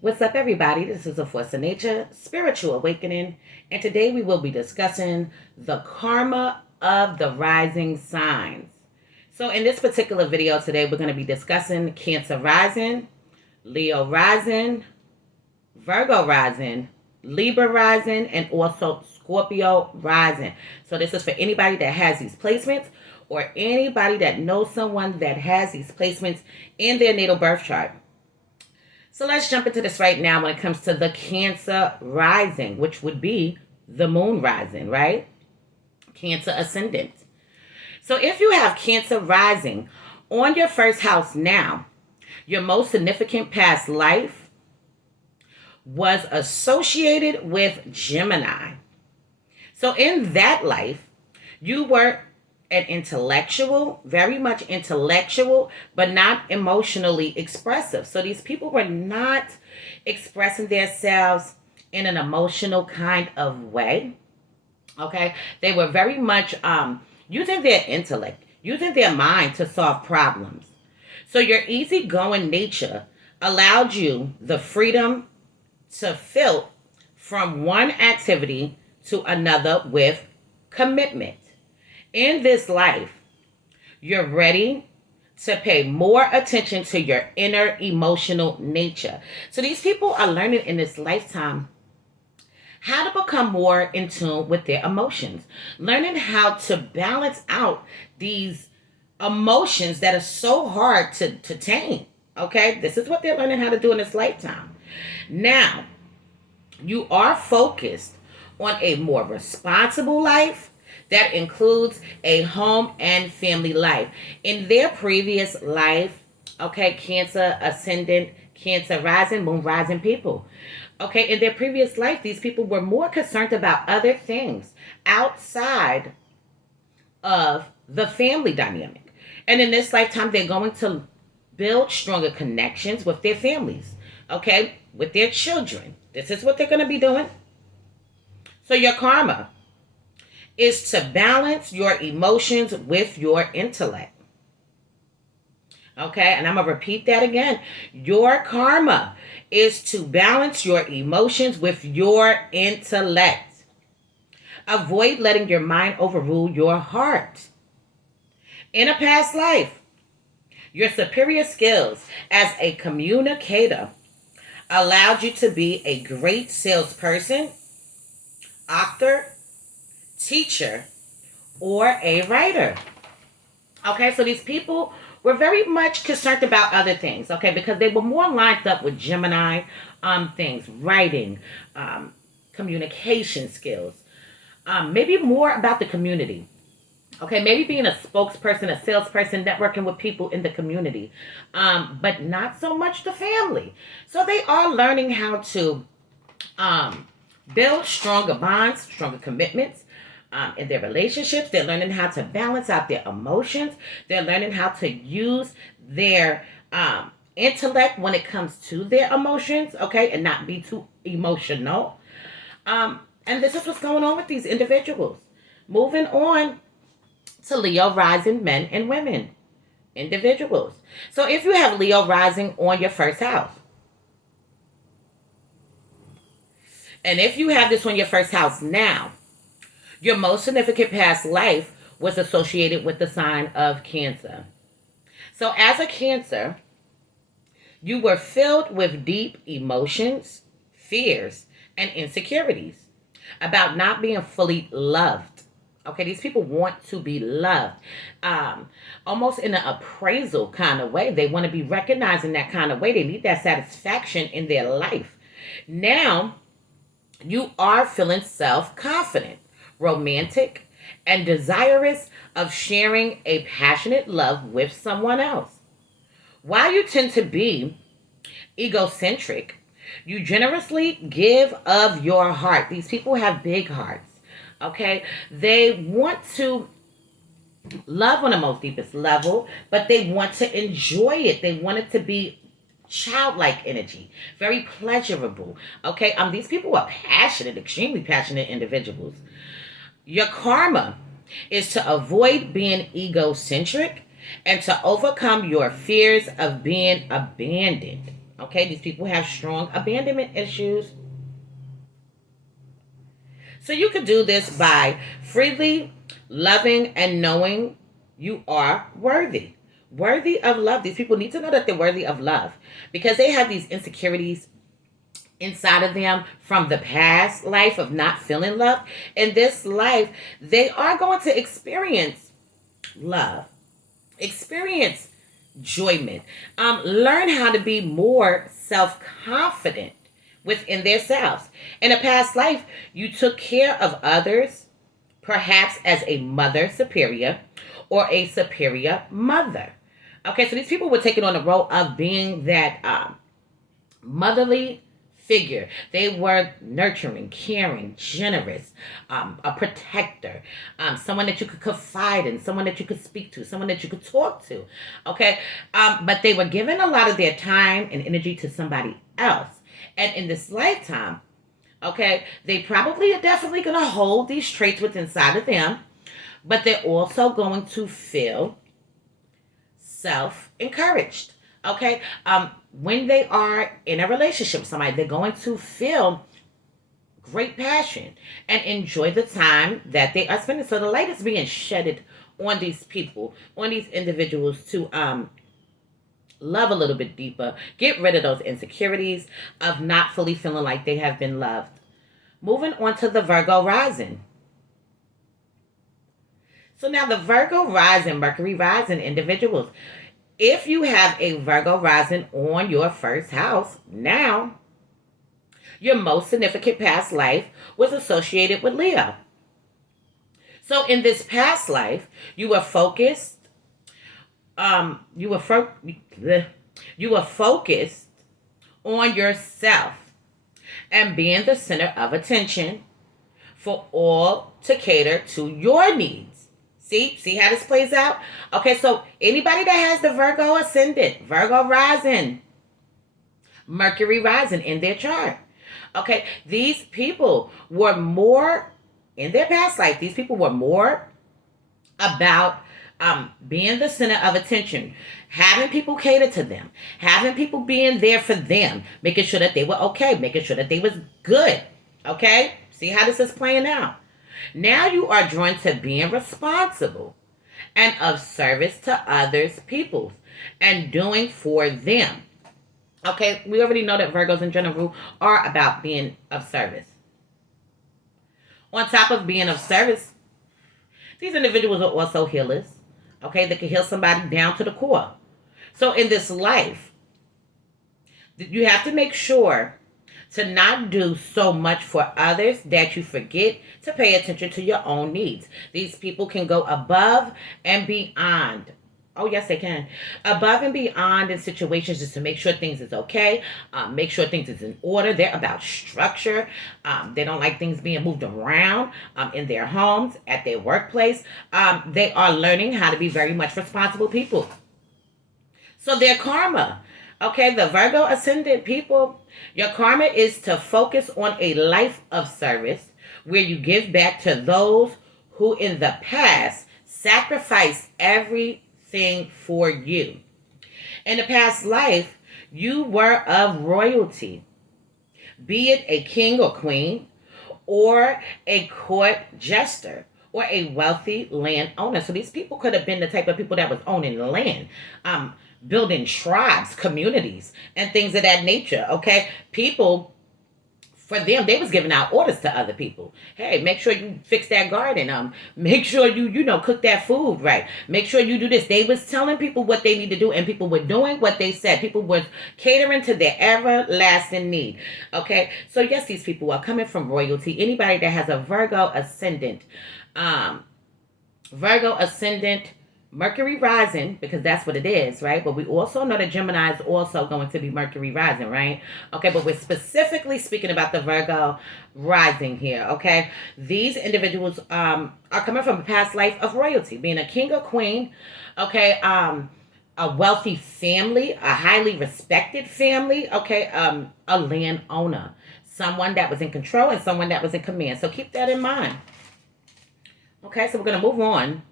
What's up, everybody? This is a Force of Nature Spiritual Awakening, and today we will be discussing the karma of the rising signs. So, in this particular video today, we're going to be discussing Cancer rising, Leo rising, Virgo rising, Libra rising, and also Scorpio rising. So, this is for anybody that has these placements or anybody that knows someone that has these placements in their natal birth chart. So let's jump into this right now when it comes to the Cancer rising, which would be the moon rising, right? Cancer ascendant. So if you have Cancer rising on your first house now, your most significant past life was associated with Gemini. So in that life, you were an intellectual, very much intellectual, but not emotionally expressive. So these people were not expressing themselves in an emotional kind of way. Okay, they were very much using their intellect, using their mind to solve problems. So your easygoing nature allowed you the freedom to fill from one activity to another with commitment. In this life, you're ready to pay more attention to your inner emotional nature. So these people are learning in this lifetime how to become more in tune with their emotions, learning how to balance out these emotions that are so hard to tame. Okay, this is what they're learning how to do in this lifetime. Now, you are focused on a more responsible life that includes a home and family life. In their previous life, okay, Cancer ascendant, Cancer rising, moon rising people. Okay, in their previous life, these people were more concerned about other things outside of the family dynamic. And in this lifetime, they're going to build stronger connections with their families, okay, with their children. This is what they're going to be doing. So your karma is to balance your emotions with your intellect. Okay, and I'm going to repeat that again. Your karma is to balance your emotions with your intellect. Avoid letting your mind overrule your heart. In a past life, your superior skills as a communicator allowed you to be a great salesperson, actor, teacher, or a writer. Okay, so these people were very much concerned about other things, okay, because they were more lined up with Gemini things, writing, communication skills, maybe more about the community. Okay, maybe being a spokesperson, a salesperson, networking with people in the community, but not so much the family. So they are learning how to build stronger bonds, stronger commitments in their relationships. They're learning how to balance out their emotions. They're learning how to use their intellect when it comes to their emotions, okay, and not be too emotional. And this is what's going on with these individuals. Moving on to Leo rising men and women, individuals. So if you have Leo rising on your first house, and if you have this on your first house now, your most significant past life was associated with the sign of Cancer. So as a Cancer, you were filled with deep emotions, fears, and insecurities about not being fully loved. Okay, these people want to be loved, almost in an appraisal kind of way. They want to be recognized in that kind of way. They need that satisfaction in their life. Now, you are feeling self-confident, romantic, and desirous of sharing a passionate love with someone else. While you tend to be egocentric, you generously give of your heart. These people have big hearts. Okay, they want to love on the most deepest level, but they want to enjoy it. They want it to be childlike energy, very pleasurable. Okay, these people are passionate, extremely passionate individuals. Your karma is to avoid being egocentric and to overcome your fears of being abandoned. Okay, these people have strong abandonment issues. So you could do this by freely loving and knowing you are worthy. Worthy of love. These people need to know that they're worthy of love because they have these insecurities inside of them from the past life of not feeling love. In this life, they are going to experience love, experience enjoyment, learn how to be more self-confident within themselves. In a past life, you took care of others, perhaps as a mother superior or a superior mother. Okay, so these people were taking on the role of being that motherly figure. They were nurturing, caring, generous, a protector, someone that you could confide in, someone that you could speak to, someone that you could talk to. Okay, but they were giving a lot of their time and energy to somebody else. And in this lifetime, okay, they probably are definitely going to hold these traits within inside of them, but they're also going to feel self-encouraged. Okay, when they are in a relationship with somebody, they're going to feel great passion and enjoy the time that they are spending. So the light is being shedded on these people, on these individuals to love a little bit deeper, get rid of those insecurities of not fully feeling like they have been loved. Moving on to the Virgo rising. So now the Virgo rising, Mercury rising individuals. If you have a Virgo rising on your first house, now your most significant past life was associated with Leo. So in this past life, you were focused. You were focused on yourself and being the center of attention for all to cater to your needs. See how this plays out? Okay, so anybody that has the Virgo ascendant, Virgo rising, Mercury rising in their chart. Okay, these people were more, in their past life, these people were more about being the center of attention, having people cater to them, having people being there for them, making sure that they were okay, making sure that they was good. Okay, see how this is playing out? Now you are drawn to being responsible and of service to others' peoples and doing for them. Okay, we already know that Virgos in general are about being of service. On top of being of service, these individuals are also healers. Okay, they can heal somebody down to the core. So in this life, you have to make sure to not do so much for others that you forget to pay attention to your own needs. These people can go above and beyond. Oh, yes, they can. Above and beyond in situations just to make sure things is okay. Make sure things is in order. They're about structure. They don't like things being moved around in their homes, at their workplace. They are learning how to be very much responsible people. So their karma. Okay, the Virgo ascendant people, your karma is to focus on a life of service where you give back to those who in the past sacrificed everything for you. In the past life, you were of royalty, be it a king or queen, or a court jester, or a wealthy landowner. So these people could have been the type of people that was owning land, building tribes, communities, and things of that nature. Okay, people, for them, they was giving out orders to other people. Hey, make sure you fix that garden. Make sure you cook that food right. Make sure you do this. They was telling people what they need to do, and people were doing what they said. People were catering to their everlasting need. Okay, so yes, these people are coming from royalty. Anybody that has a Virgo ascendant, Mercury rising, because that's what it is, right? But we also know that Gemini is also going to be Mercury rising, right? Okay, but we're specifically speaking about the Virgo rising here, okay? These individuals are coming from a past life of royalty, being a king or queen, okay? A wealthy family, a highly respected family, okay? A landowner, someone that was in control and someone that was in command. So keep that in mind. Okay, so we're going to move on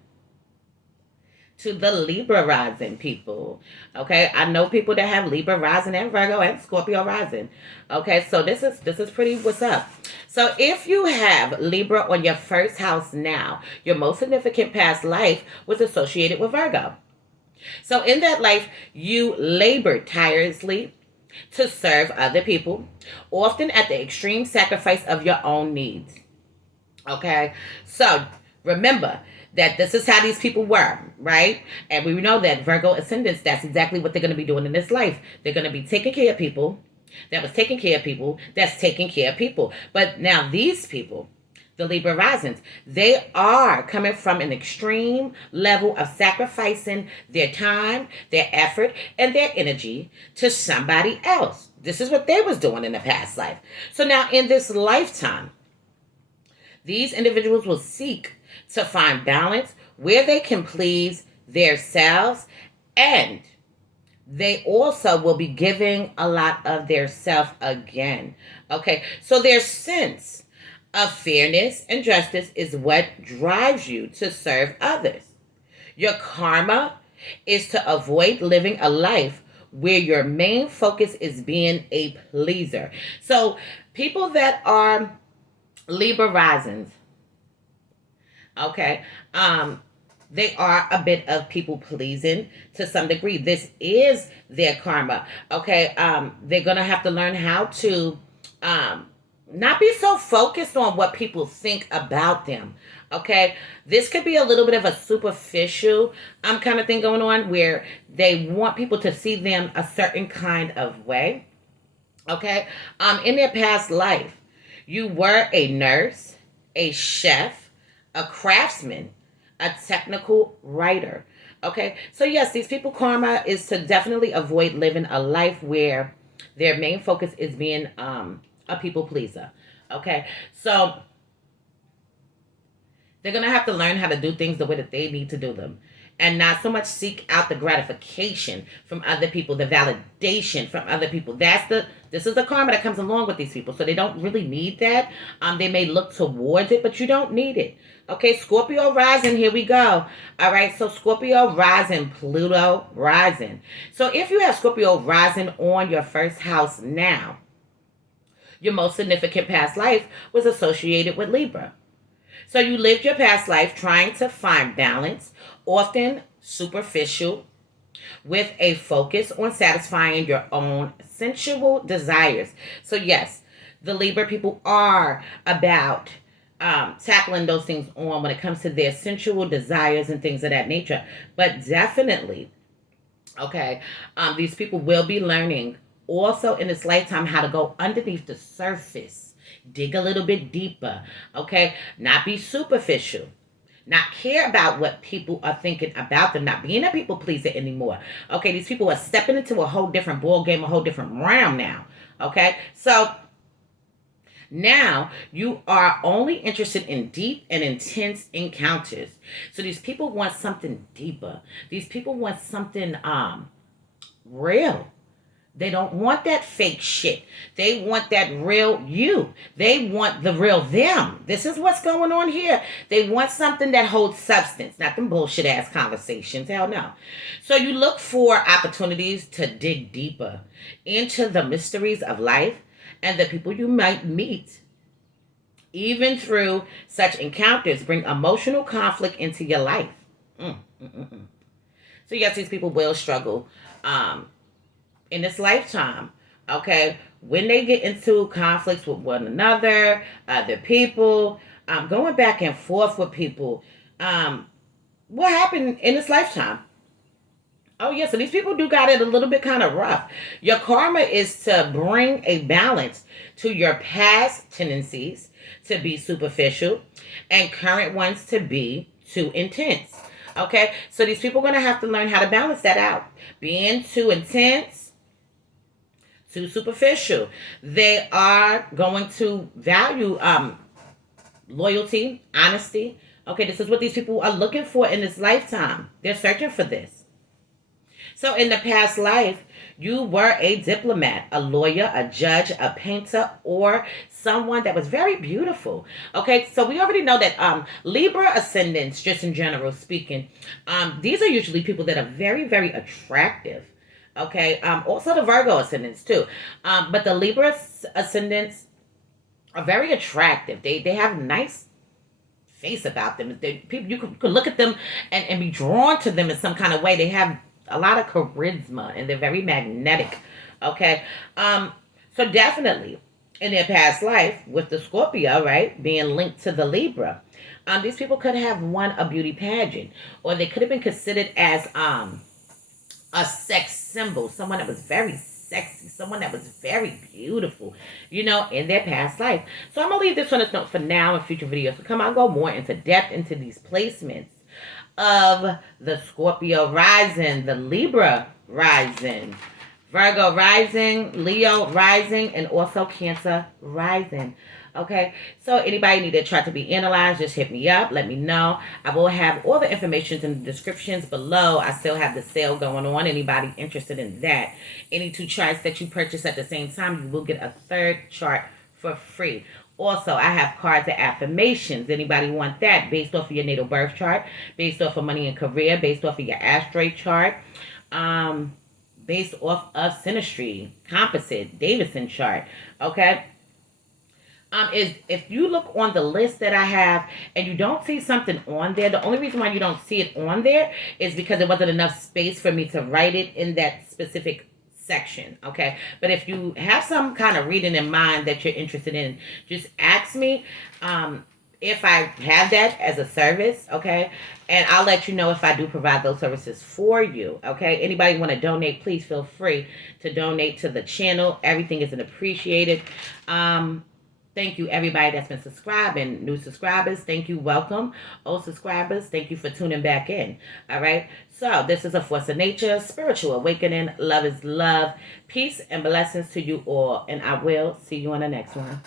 to the Libra rising people. Okay, I know people that have Libra rising and Virgo and Scorpio rising. Okay, so this is pretty what's up. So if you have Libra on your first house now, your most significant past life was associated with Virgo. So in that life, you labored tirelessly to serve other people, often at the extreme sacrifice of your own needs. Okay, so remember that this is how these people were, right? And we know that Virgo ascendants, that's exactly what they're going to be doing in this life. They're going to be taking care of people that was taking care of people that's taking care of people. But now these people, the Libra risings, they are coming from an extreme level of sacrificing their time, their effort, and their energy to somebody else. This is what they was doing in the past life. So now in this lifetime, these individuals will seek to find balance where they can please themselves, and they also will be giving a lot of their self again. Okay, so their sense of fairness and justice is what drives you to serve others. Your karma is to avoid living a life where your main focus is being a pleaser. So people that are Libra risings, okay, they are a bit of people pleasing to some degree. This is their karma. Okay, they're gonna have to learn how to not be so focused on what people think about them. Okay, this could be a little bit of a superficial kind of thing going on where they want people to see them a certain kind of way. Okay, in their past life, you were a nurse, a chef, a craftsman, a technical writer. Okay, so yes, these people karma is to definitely avoid living a life where their main focus is being a people pleaser. Okay, so they're gonna have to learn how to do things the way that they need to do them, and not so much seek out the gratification from other people, the validation from other people. This is the karma that comes along with these people. So they don't really need that. They may look towards it, but you don't need it. Okay, Scorpio rising, here we go. All right, so Scorpio rising, Pluto rising. So if you have Scorpio rising on your first house now, your most significant past life was associated with Libra. So you lived your past life trying to find balance, often superficial, with a focus on satisfying your own sensual desires. So yes, the Libra people are about tackling those things on when it comes to their sensual desires and things of that nature. But definitely, okay, these people will be learning also in this lifetime how to go underneath the surface, dig a little bit deeper, okay, not be superficial, not care about what people are thinking about them, not being a people pleaser anymore. Okay, these people are stepping into a whole different ball game, a whole different realm now. Okay, so now you are only interested in deep and intense encounters. So these people want something deeper. These people want something real. They don't want that fake shit. They want that real you. They want the real them. This is what's going on here. They want something that holds substance, not them bullshit ass conversations. Hell no. So you look for opportunities to dig deeper into the mysteries of life and the people you might meet. Even through such encounters, bring emotional conflict into your life. So yes, these people will struggle in this lifetime, okay, when they get into conflicts with one another, other people, going back and forth with people. What happened in this lifetime? Oh yeah, so these people do got it a little bit kind of rough. Your karma is to bring a balance to your past tendencies to be superficial and current ones to be too intense. Okay, so these people are going to have to learn how to balance that out. Being too intense, too superficial. They are going to value loyalty, honesty. Okay, this is what these people are looking for in this lifetime. They're searching for this. So in the past life, You were a diplomat, a lawyer, a judge, a painter, or someone that was very beautiful. Okay, so we already know that Libra ascendants, just in general speaking, these are usually people that are very, very attractive. Okay, also the Virgo ascendants too, but the Libra ascendants are very attractive. They have nice face about them. People you could look at them and be drawn to them in some kind of way. They have a lot of charisma and they're very magnetic. Okay, so definitely in their past life with the Scorpio, right, being linked to the Libra, these people could have won a beauty pageant, or they could have been considered as a sex symbol, someone that was very sexy, someone that was very beautiful, in their past life. So I'm gonna leave this on a note for now. In future videos to come, I'll go more into depth into these placements of the Scorpio rising, the Libra rising, Virgo rising, Leo rising, and also Cancer rising. Okay, so anybody need a chart to be analyzed, just hit me up. Let me know. I will have all the information in the descriptions below. I still have the sale going on. Anybody interested in that? Any two charts that you purchase at the same time, you will get a third chart for free. Also, I have cards of affirmations. Anybody want that? Based off of your natal birth chart, based off of money and career, based off of your asteroid chart, based off of synastry, composite, Davidson chart. Okay. Is if you look on the list that I have and you don't see something on there, the only reason why you don't see it on there is because there wasn't enough space for me to write it in that specific section. Okay, but if you have some kind of reading in mind that you're interested in, just ask me if I have that as a service. Okay, and I'll let you know if I do provide those services for you. Okay, anybody want to donate, please feel free to donate to the channel. Everything is appreciated. Thank you, everybody that's been subscribing. New subscribers, thank you. Welcome. Old subscribers, thank you for tuning back in. All right. So this is a Force of Nature, Spiritual Awakening. Love is love. Peace and blessings to you all. And I will see you on the next one.